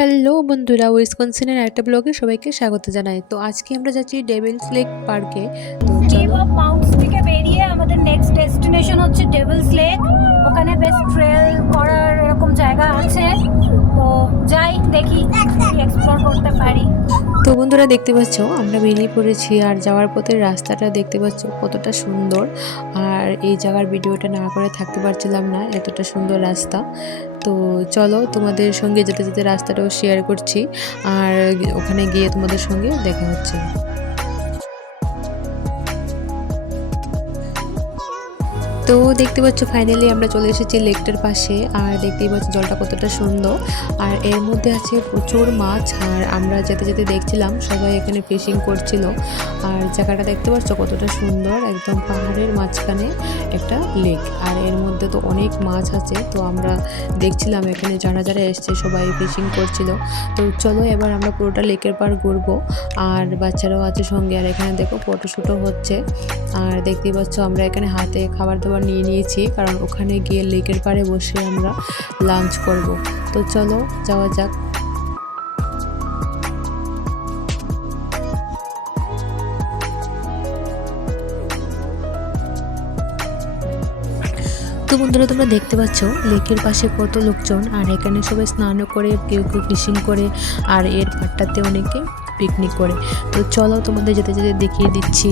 Hello বন্ধুরা, উইসকনসিনের একটা ব্লগে সবাইকে স্বাগত জানাই। তো আজকে আমরা যাচ্ছি ডেভিলস লেক পার্কে। তো কেভ চলো। অফ মাউন্টস থেকে বেরিয়ে আমাদের নেক্সট ডেস্টিনেশন হচ্ছে ডেভিলস লেক। ওখানে বেশ ট্রেল করার এরকম জায়গা আছে, তো যাই দেখি এক্সপ্লোর করতে পারি। তো বন্ধুরা দেখতে পাচ্ছ আমরা বেরিয়ে পড়েছি, আর যাওয়ার পথে রাস্তাটা দেখতে পাচ্ছ কতটা সুন্দর। আর এই জায়গার ভিডিওটা না করে থাকতে পারছিলাম না, এতটা সুন্দর রাস্তা। তো চলো তোমাদের সঙ্গে যেতে যেতে রাস্তাটাও শেয়ার করছি, আর ওখানে গিয়ে তোমাদের সঙ্গে দেখা হচ্ছে। তো দেখতে পাচ্ছ ফাইনালি আমরা চলে এসেছি লেকটার পাশে, আর দেখতেই পাচ্ছ জলটা কতটা সুন্দর। আর এর মধ্যে আছে প্রচুর মাছ, আর আমরা যেতে যেতে দেখছিলাম সবাই এখানে ফিশিং করছিল। আর জায়গাটা দেখতে পাচ্ছ কতটা সুন্দর, একদম পাহাড়ের মাঝখানে একটা লেক, আর এর মধ্যে তো অনেক মাছ আছে। তো আমরা দেখছিলাম এখানে যারা যারা এসছে সবাই ফিশিং করছিল। তো চলো এবার আমরা পুরোটা লেকের পার ঘুরবো, আর বাচ্চারাও আছে সঙ্গে। আর এখানে দেখো ফটোশ্যুটও হচ্ছে। আর দেখতেই পাচ্ছ আমরা এখানে হাতে খাবার দাবার নিয়ে নিয়েছি, কারণ ওখানে গিয়ে লেকের পাড়ে বসে আমরা লাঞ্চ করব। তো চলো যাওয়া যাক। তো বন্ধুরা তোমরা দেখতে পাচ্ছ লেকের পাশে কত লোকজন, আর এখানে সবাই স্নানও করে, কেউ কেউ ফিশিং করে, আর এর পাড়টাতে অনেকে পিকনিক করে। তো চলো তোমাদের যেতে যেতে দেখিয়ে দিচ্ছি।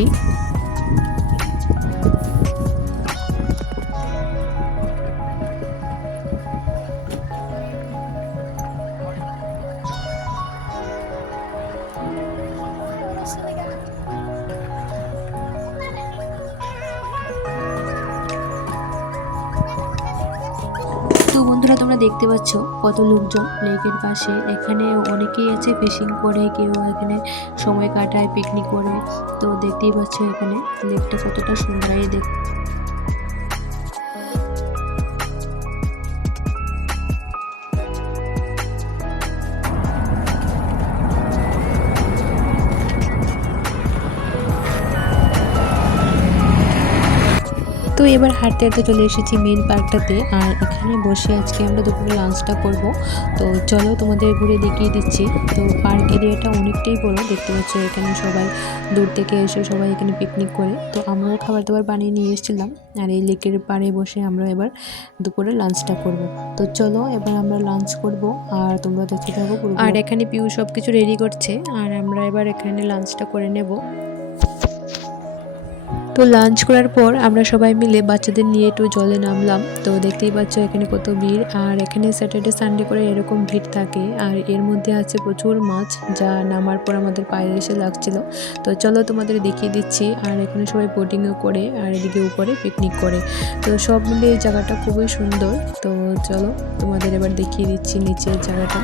তো বন্ধুরা তোমরা দেখতে পাচ্ছ কত লোকজন লেকের পাশে, এখানে অনেকেই আছে ফিশিং করে, কেউ এখানে সময় কাটায়, পিকনিক করে। তো দেখতেই পাচ্ছ এখানে লেকটা কতটা সুন্দর। তো এবার হাঁটতে হাঁটতে চলে এসেছি মেন পার্কটাতে, আর এখানে বসে আজকে আমরা দুপুরে লাঞ্চটা করব। তো চলো তোমাদের ঘুরে দেখিয়ে দিচ্ছি। তো পার্ক এরিয়াটা অনেকটাই বড়, দেখতে পাচ্ছ এখানে সবাই দূর থেকে এসে সবাই এখানে পিকনিক করে। তো আমরাও খাবার দাবার বানিয়ে নিয়ে এসেছিলাম, আর এই লেকের পাড়ে বসে আমরা এবার দুপুরে লাঞ্চটা করব। তো চলো এবার আমরা লাঞ্চ করব, আর তোমরা দেখতে থাকো। আর এখানে পিউ সব কিছু রেডি করছে, আর আমরা এবার এখানে লাঞ্চটা করে নেব। তো লাঞ্চ করার পর আমরা সবাই মিলে বাচ্চাদের নিয়ে একটু জলে নামলাম। তো দেখতেই পাচ্ছ এখানে কত ভিড়, আর এখানে স্যাটারডে সানডে করে এরকম ভিড় থাকে। আর এর মধ্যে আছে প্রচুর মাছ, যা নামার পর আমাদের পায়ে এসে লাগছিল। তো চলো তোমাদের দেখিয়ে দিচ্ছি। আর এখানে সবাই বোটিংও করে, আর এদিকে উপরে পিকনিক করে। তো সব মিলিয়ে এই জায়গাটা খুবই সুন্দর। তো চলো তোমাদের এবার দেখিয়ে দিচ্ছি নিচের জায়গাটা।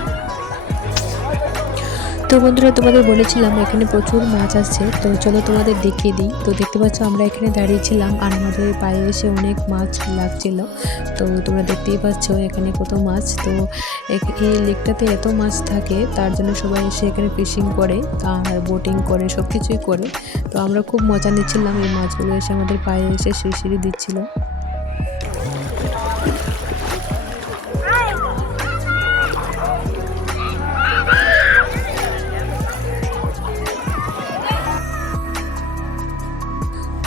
তো বন্ধুরা তোমাদের বলেছিলাম এখানে প্রচুর মাছ আছে, তো চলো তোমাদের দেখিয়ে দিই। তো দেখতে পাচ্ছ আমরা এখানে দাঁড়িয়েছিলাম, আর আমাদের পায়ে এসে অনেক মাছ লাগছিল। তো তোমরা দেখতেই পাচ্ছ এখানে কত মাছ। তো এই লেকটাতে এত মাছ থাকে, তার জন্য সবাই এসে এখানে ফিশিং করে আর বোটিং করে, সব কিছুই করে। তো আমরা খুব মজা নিচ্ছিলাম, এই মাছগুলো এসে আমাদের পায়ে এসে শিরশিরি দিচ্ছিল।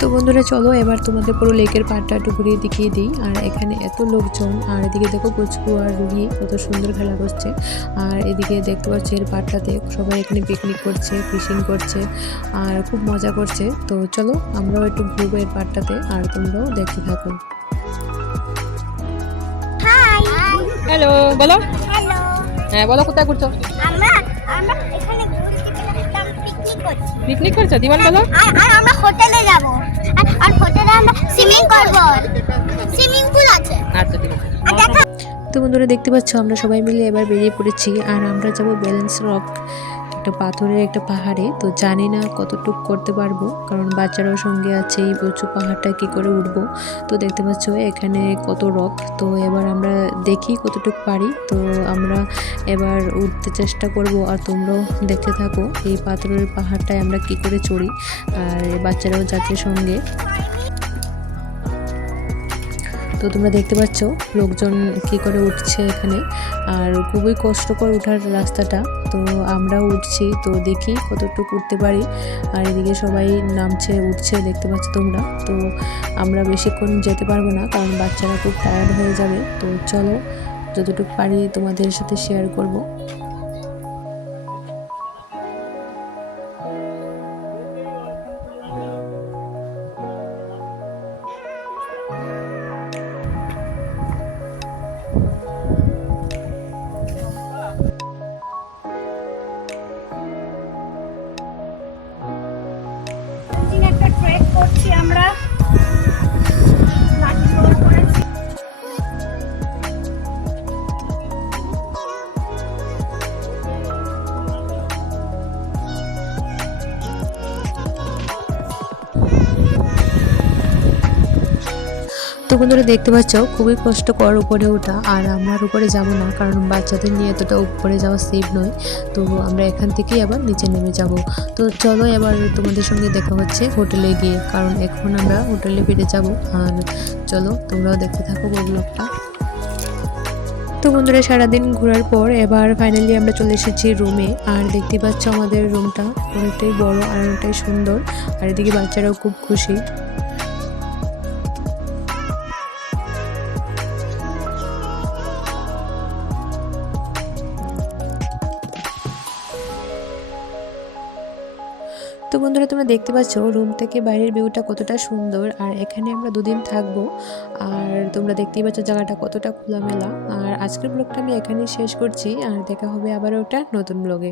তো বন্ধুরা চলো এবার তোমাদের পুরো লেকের পাড়টা একটু ঘুরিয়ে দেখিয়ে দিই। আর এখানে এত লোকজন, আর এদিকে দেখো পুচকু আর রুহি কত সুন্দর খেলা করছে। আর এদিকে দেখতে পাচ্ছি এর পাড়টাতে সবাই এখানে পিকনিক করছে, ফিশিং করছে, আর খুব মজা করছে। তো চলো আমরাও একটু ঘুরবো এর পাড়টাতে, আর তোমরাও দেখতে থাকো। হ্যালো বলো। হ্যালো, হ্যাঁ বলো, কোথায় ঘুরছো? আমরা আমরা এখানে পিকনিক করছি। পিকনিক করছো দিবান বলো। আর আমরা হোটেলে যাব, আর হোটেলে আমরা সুইমিং করব, সুইমিং পুল আছে। আচ্ছা ঠিক আছে। তো বন্ধুরা দেখতে পাচ্ছ আমরা সবাই মিলে এবার বেরিয়ে পড়েছি, আর আমরা যাব ব্যালেন্স রক, একটা পাথরের একটা পাহাড়ে। তো জানি না কতটুক করতে পারবো, কারণ বাচ্চারাও সঙ্গে আছে, এই উঁচু পাহাড়টা কি করে উঠবো। তো দেখতে পাচ্ছ এখানে কত রক। তো এবার আমরা দেখি কতটুক পারি। তো আমরা এবার উঠতে চেষ্টা করব, আর তোমরাও দেখতে থাকো এই পাথরের পাহাড়টায় আমরা কি করে চড়ি। আর বাচ্চারাও যাচ্ছে সঙ্গে। তো তোমরা দেখতে পাচ্ছ লোকজন কী করে উঠছে এখানে, আর খুবই কষ্টকর ওঠার রাস্তাটা। তো আমরাও উঠছি, তো দেখি কতটুকু উঠতে পারি। আর এদিকে সবাই নামছে উঠছে দেখতে পাচ্ছ তোমরা। তো আমরা বেশিক্ষণ যেতে পারবো না, কারণ বাচ্চারা খুব টায়ার্ড হয়ে যাবে। তো চলো যতটুকু পারি তোমাদের সাথে শেয়ার করব। একটা ট্রেক করছি আমরা, লাঠি জোগাড় করেছি। তো বন্ধুরা দেখতে পাচ্ছ খুবই কষ্টকর উপরে ওঠা, আর আমরা আর উপরে যাব না, কারণ বাচ্চাদের নিয়ে এতটা উপরে যাওয়া সেফ নয়। তো আমরা এখান থেকেই আবার নিচে নেমে যাব। তো চলো এবার তোমাদের সঙ্গে দেখা হচ্ছে হোটেলে গিয়ে, কারণ এখন আমরা হোটেলে ফিরে যাব। আর চলো তোমরাও দেখতে থাকো ব্লগটা। তো বন্ধুরা সারাদিন ঘোরার পর এবার ফাইনালি আমরা চলে এসেছি রুমে। আর দেখতে পাচ্ছ আমাদের রুমটা অনেকটাই বড় আর অনেকটাই সুন্দর, আর এদিকে বাচ্চারাও খুব খুশি। তো বন্ধুরা তোমরা দেখতে পাচ্ছ রুম থেকে বাইরের ভিউটা কতটা সুন্দর, আর এখানে আমরা দুদিন থাকবো। আর তোমরা দেখতেই পাচ্ছ জায়গাটা কতটা খোলামেলা। আর আজকের ব্লগটা আমি এখানেই শেষ করছি, আর দেখা হবে আবারও একটা নতুন ব্লগে।